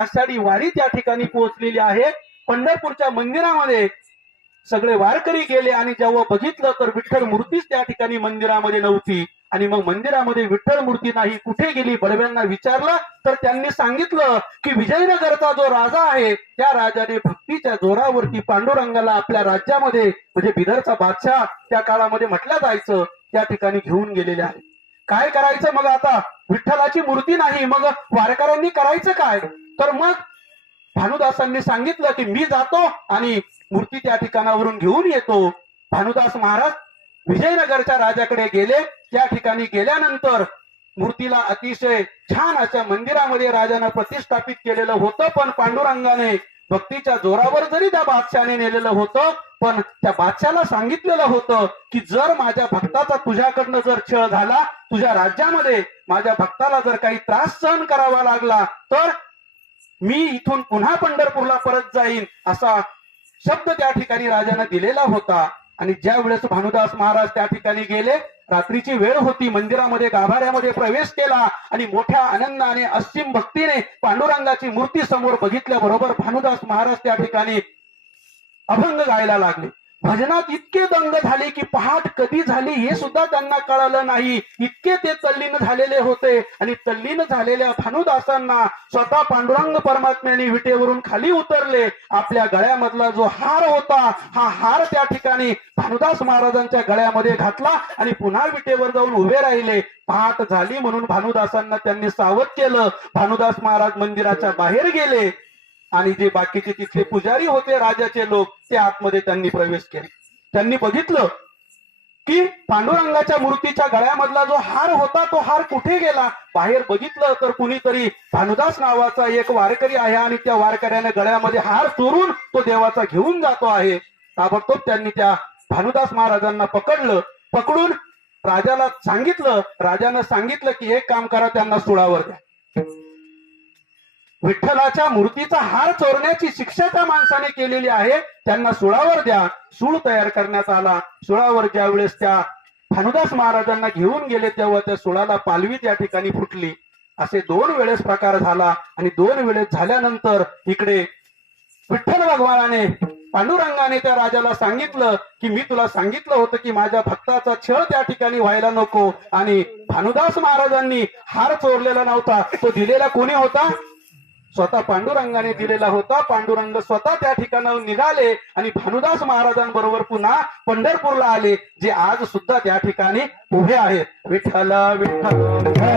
आषाढी वारी त्या ठिकाणी पोहोचलेली आहे। पंढरपूरच्या मंदिरामध्ये सगळे वारकरी गेले आणि जेव्हा बघितलं तर विठ्ठल मूर्तीच त्या ठिकाणी मंदिरामध्ये नव्हती। आणि मग मंदिरामध्ये विठ्ठल मूर्ती नाही, कुठे गेली? बडव्यांना विचारलं तर त्यांनी सांगितलं की विजयनगरचा जो राजा आहे त्या राजाने भक्तीच्या जोरावरती पांडुरंगाला आपल्या राज्यामध्ये, म्हणजे बिदरचा बादशाह त्या काळामध्ये म्हटलं जायचं, त्या ठिकाणी घेऊन गेलेले आहे। काय करायचं मग आता? विठ्ठलाची मूर्ती नाही, मग वारकऱ्यांनी करायचं काय? तर मग भानुदासांनी सांगितलं की मी जातो आणि मूर्ती त्या ठिकाणावरून घेऊन येतो। भानुदास महाराज विजयनगरच्या राजाकडे गेले। त्या ठिकाणी गेल्यानंतर मूर्तीला अतिशय छान अशा मंदिरामध्ये राजाने प्रतिष्ठापित केलेलं होतं, पण पांडुरंगाने भक्तीच्या जोरावर जरी त्या बादशाने नेलेलं होतं, पण त्या बादशाला सांगितलेलं होतं की जर माझ्या भक्ताचा तुझ्याकडनं जर छळ झाला, तुझ्या राज्यामध्ये माझ्या भक्ताला जर काही त्रास सहन करावा लागला तर मी इथून पुन्हा पंढरपूरला परत जाईन, असा शब्द त्या ठिकाणी राजाने दिलेला होता। आणि ज्या वेळेस भानुदास महाराज त्या ठिकाणी गेले, रात्रीची वेळ होती, मंदिरामध्ये गाभाऱ्यामध्ये प्रवेश केला आणि मोठ्या आनंदाने असीम भक्तीने पांडुरंगाची मूर्ती समोर बघितल्याबरोबर भानुदास महाराज त्या ठिकाणी अभंग गायला लागले। भजनात इतके दंग झाले की पहाट कधी झाली हे सुद्धा त्यांना कळालं नाही, इतके ते तल्लीन झालेले होते। आणि तल्लीन झालेल्या भानुदासांना स्वतः पांडुरंग परमात्म्याने विटेवरून खाली उतरले, आपल्या गळ्यामधला जो हार होता हा हार त्या ठिकाणी भानुदास महाराजांच्या गळ्यामध्ये घातला आणि पुन्हा विटेवर जाऊन उभे राहिले। पहाट झाली म्हणून भानुदासांना त्यांनी सावध केलं। भानुदास महाराज मंदिराच्या बाहेर गेले आणि जे बाकीचे तिथले पुजारी होते, राजाचे लोक, ते आतमध्ये त्यांनी प्रवेश केले। त्यांनी बघितलं की पांडुरंगाच्या मूर्तीच्या गळ्यामधला जो हार होता तो हार कुठे गेला। बाहेर बघितलं तर कुणीतरी भानुदास नावाचा एक वारकरी आहे आणि त्या वारकऱ्याने गळ्यामध्ये हार चोरून तो देवाचा घेऊन जातो आहे। ताबडतोब त्यांनी त्या भानुदास महाराजांना पकडलं। पकडून राजाला सांगितलं, राजानं सांगितलं की एक काम करा, त्यांना सुळावर द्या। विठ्ठलाच्या मूर्तीचा हार चोरण्याची शिक्षा त्या माणसाने केलेली आहे, त्यांना सुळावर द्या। सूळ तयार करण्यात आला। सुळावर ज्या वेळेस त्या भानुदास महाराजांना घेऊन गेले तेव्हा त्या सुळाला पालवी त्या ठिकाणी फुटली। असे 2 वेळेस प्रकार झाला आणि 2 वेळेस झाल्यानंतर इकडे विठ्ठल भगवानाने पांडुरंगाने त्या राजाला सांगितलं की मी तुला सांगितलं होतं की माझ्या भक्ताचा छळ त्या ठिकाणी व्हायला नको, आणि भानुदास महाराजांनी हार चोरलेला नव्हता, तो दिलेला कोणी होता? स्वतः पांडुरंगाने दिलेला होता। पांडुरंग स्वतः त्या ठिकाणाहून निघाले आणि भानुदास महाराजांबरोबर पुन्हा पंढरपूरला आले, जे आज सुद्धा त्या ठिकाणी उभे आहेत। विठ्ठल विठ्ठल।